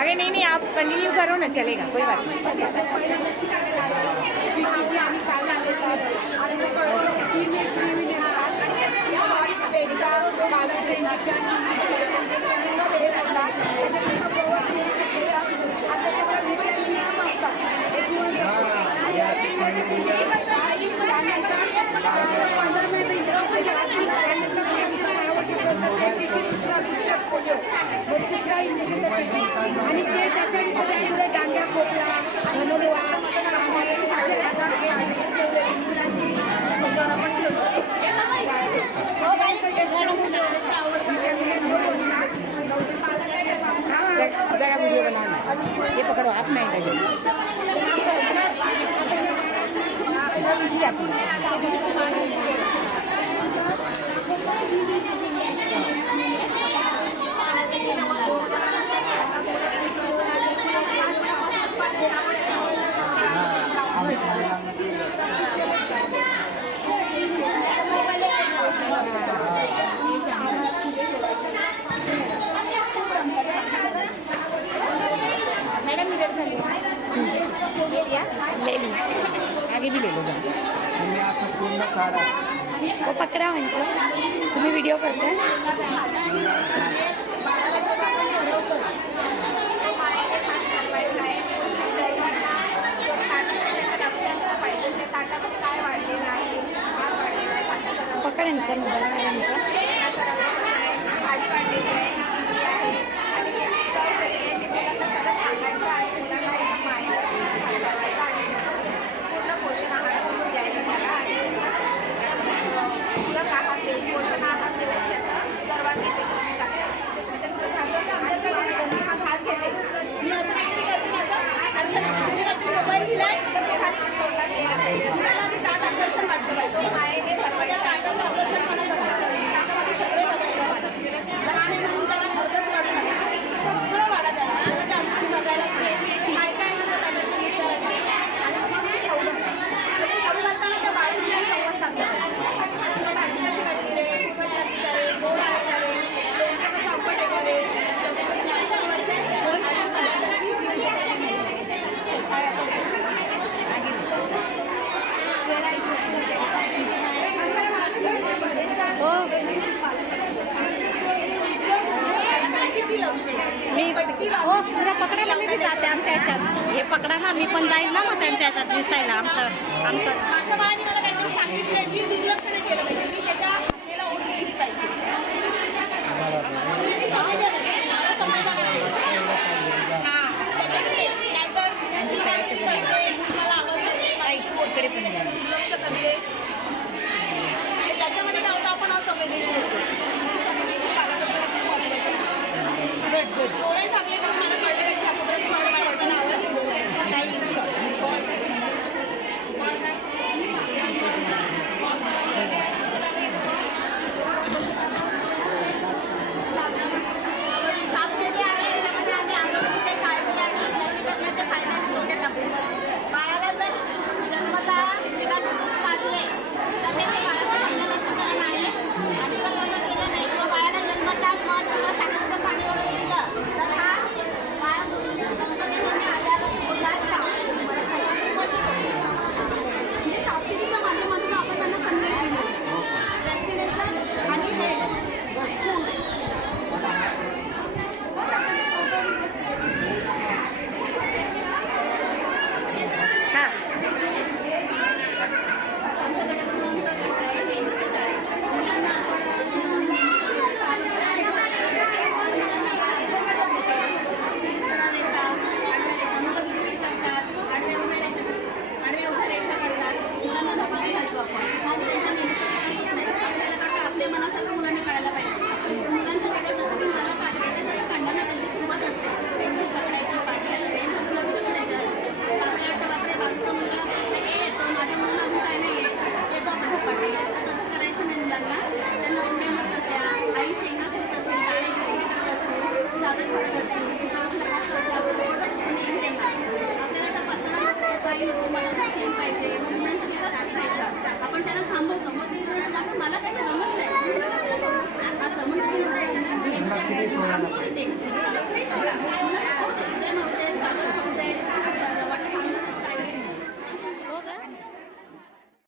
अरे नहीं नहीं, आप कंटिन्यू करो ना, चलेगा, कोई बात नहीं। आणि ते त्याच्या डांग्या खोकला जरा वीडियो बनाना, ये पकड़ो आप, मैं मैडम इधर से ले लिया, ले ली, आगे भी ले लो जरा। वो पकडा म्हणजे तुम्ही व्हिडिओ करताय पकडायचं मोबाईल हो पुरा पकडायला मी जाते आमच्या ह्याच्यात हे पकडा ना मी पण जाईल ना मग त्यांच्या ह्याच्यात दिसायला आमचं मला काहीतरी सांगितलंय